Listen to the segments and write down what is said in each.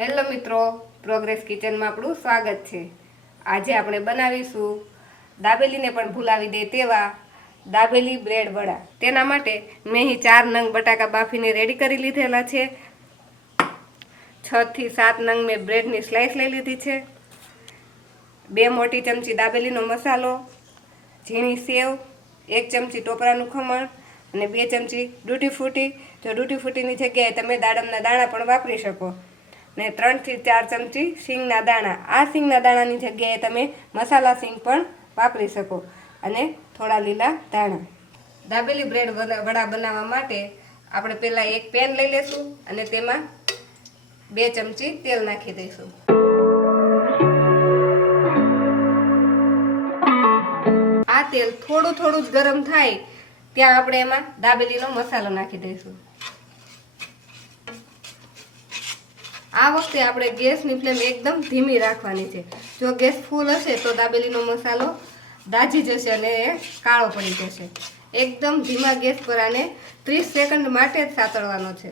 Hello મિત્રો, progress કિચનમાં આપણું સ્વાગત છે. આજે આપણે બનાવીશું દાબેલીને પણ ભૂલાવી દે તેવા દાબેલી બ્રેડ વડા. તેના માટે મેં અહીં ચાર નંગ બટાકા બાફીને રેડી કરી લીધેલા છે. છથી સાત નંગ મેં બ્રેડની સ્લાઇસ લઈ લીધી છે. બે મોટી ચમચી દાબેલીનો મસાલો, ઝીણી સેવ, એક ચમચી ટોપરાનું ખમણ અને બે ચમચી ડૂટી ફૂટી. જો ડૂટી ફૂટીની જગ્યાએ તમે દાડમના દાણા પણ વાપરી શકો. ને ત્રણથી ચાર ચમચી સિંગના દાણા. આ સિંગના દાણાની જગ્યાએ તમે મસાલા સિંગ પણ વાપરી શકો અને થોડા લીલા દાણા દાબેલી બ્રેડ વડા બનાવવા માટે આપણે પહેલાં એક પેન લઈ લેશું અને તેમાં બે ચમચી તેલ નાખી દઈશું. આ તેલ થોડું થોડું જ ગરમ થાય ત્યાં આપણે એમાં દાબેલીનો મસાલો નાખી દઈશું. આ વખતે આપણે ગેસની ફ્લેમ એકદમ ધીમી રાખવાની છે. જો ગેસ ફૂલ હશે તો દાબેલીનો મસાલો દાજી જશે અને એ કાળો પડી જશે. એકદમ ધીમા ગેસ પર આને ત્રીસ સેકન્ડ માટે જ સાતળવાનો છે.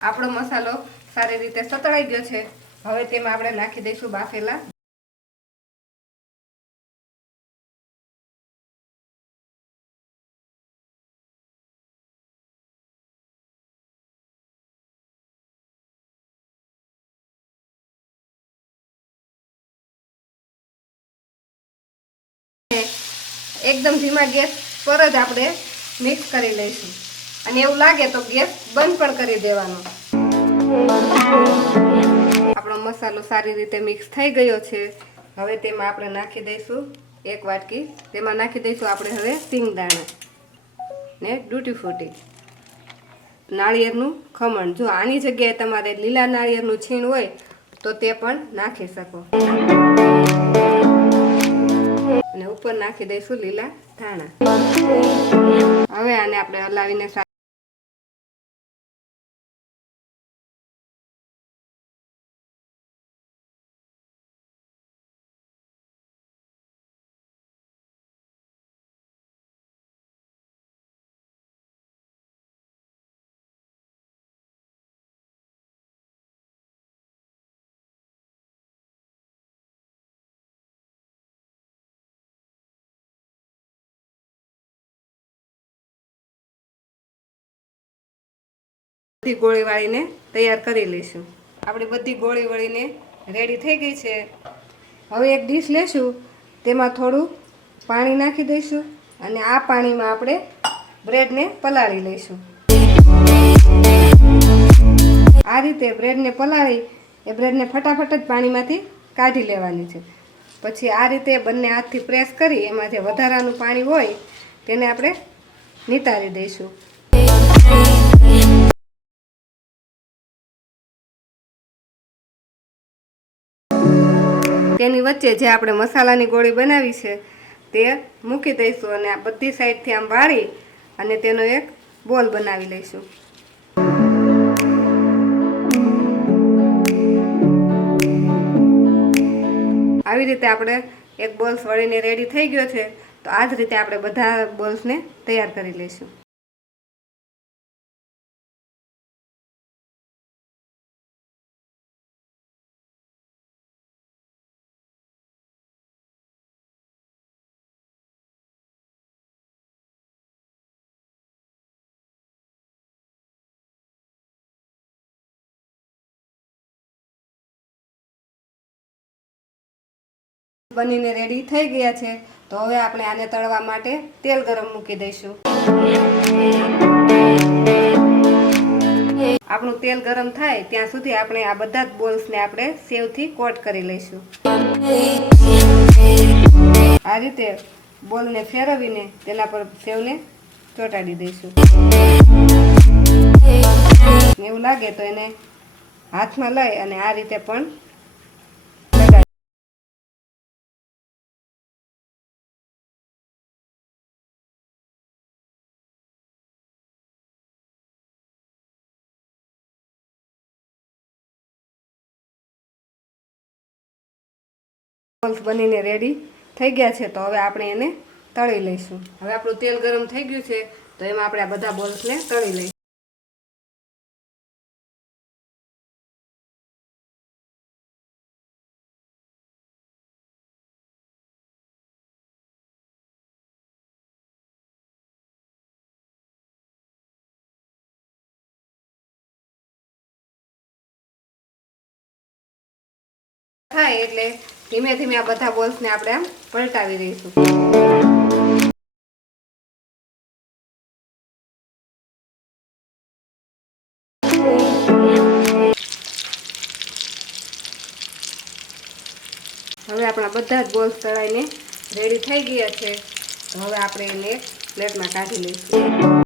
આપણો મસાલો સારી રીતે સતળાઈ ગયો છે. હવે તેમાં આપણે નાખી દઈશું બાફેલા એકદમ ધીમા ગેસ પર જ આપણે મિક્સ કરી લઈશું. અને એવું લાગે તો ગેસ બંધ પણ કરી દેવાનો. આપણો મસાલો સારી રીતે મિક્સ થઈ ગયો છે. હવે તેમાં આપણે નાખી દઈશું એક વાટકી. તેમાં નાખી દઈશું આપણે હવે સિંગદાણા. ને ડૂટી ફૂટી. નાળિયેરનું ખમણ. જો આની જગ્યાએ તમારે લીલા નાળિયેરનું છીણ હોય તો તે પણ નાખી શકો. અને ઉપર નાખી દઈશું લીલા ધાણા. હવે આને આપણે હલાવીને બધી ગોળી વાળીને તૈયાર કરી લઈશું. આપણી બધી ગોળી વળીને રેડી થઈ ગઈ છે. હવે એક ડીશ લેશું, તેમાં થોડું પાણી નાખી દઈશું અને આ પાણીમાં આપણે બ્રેડને પલાળી લઈશું. આ રીતે બ્રેડને પલાળી, એ બ્રેડને ફટાફટ જ પાણીમાંથી કાઢી લેવાની છે. પછી આ રીતે બંને હાથથી પ્રેસ કરી, એમાં જે વધારાનું પાણી હોય, તેને આપણે નિતારી દઈશું. તેની વચ્ચે જે આપણે મસાલાની ગોળી બનાવી છે, તે મૂકી દઈશું અને આ બધી સાઈડથી આમ વાળી અને તેનો એક બોલ બનાવી લઈશું. આવી રીતે આપણે એક બોલ્સ વળીને રેડી થઈ ગયો છે, તો આ જ રીતે આપણે બધા બોલ્સને તૈયાર કરી લઈશું. બનીને રેડી થઈ ગયા છે. તો હવે આપણે આને તળવા માટે તેલ ગરમ મૂકી દઈશું. આપણું તેલ ગરમ થાય ત્યાં સુધી આપણે આ બધા જ બોલ્સને આપણે સેવથી કોટ કરી લઈશું. આ રીતે બોલને ફેરવીને તેના પર સેવને ચોંટાડી દઈશું. એવું લાગે તો એને હાથમાં લઈ અને આ રીતે પણ રોલ્સ બનીને રેડી થઈ ગયા છે, તો હવે આપણે એને તળી લઈશું. હવે આપણું તેલ ગરમ થઈ ગયું છે, તો એમાં આપણે આ બધા બોલ્સને તળી લઈશું. થાય એટલે ધીમે ધીમે આ બધા બોલ્સને આપણે આમ પલટાવી દઈશું. હવે આપણા બધા જ બોલ્સ તળાઈને રેડી થઈ ગયા છે. તો હવે આપણે એને પ્લેટમાં કાઢી લઈશું.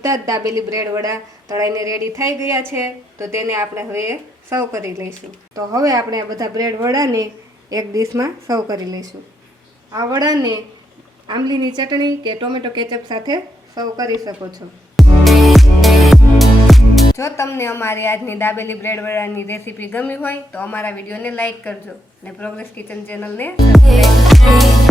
બધા જ દાબેલી બ્રેડ તળાઈને રેડી થઈ ગયા છે. તો તેને આપણે હવે સર્વ કરી લઈશું. તો હવે આપણે આ બધા બ્રેડ વડાને એક ડીશમાં સર્વ કરી લઈશું. આ વડાને આંબલીની ચટણી કે ટોમેટો કેચઅપ સાથે સર્વ કરી શકો છો. જો તમને અમારી આજની દાબેલી બ્રેડ વડાની રેસીપી ગમી હોય તો અમારા વિડીયોને લાઈક કરજો અને પ્રોગ્રેસ કિચન ચેનલને સબસ્ક્રાઈબ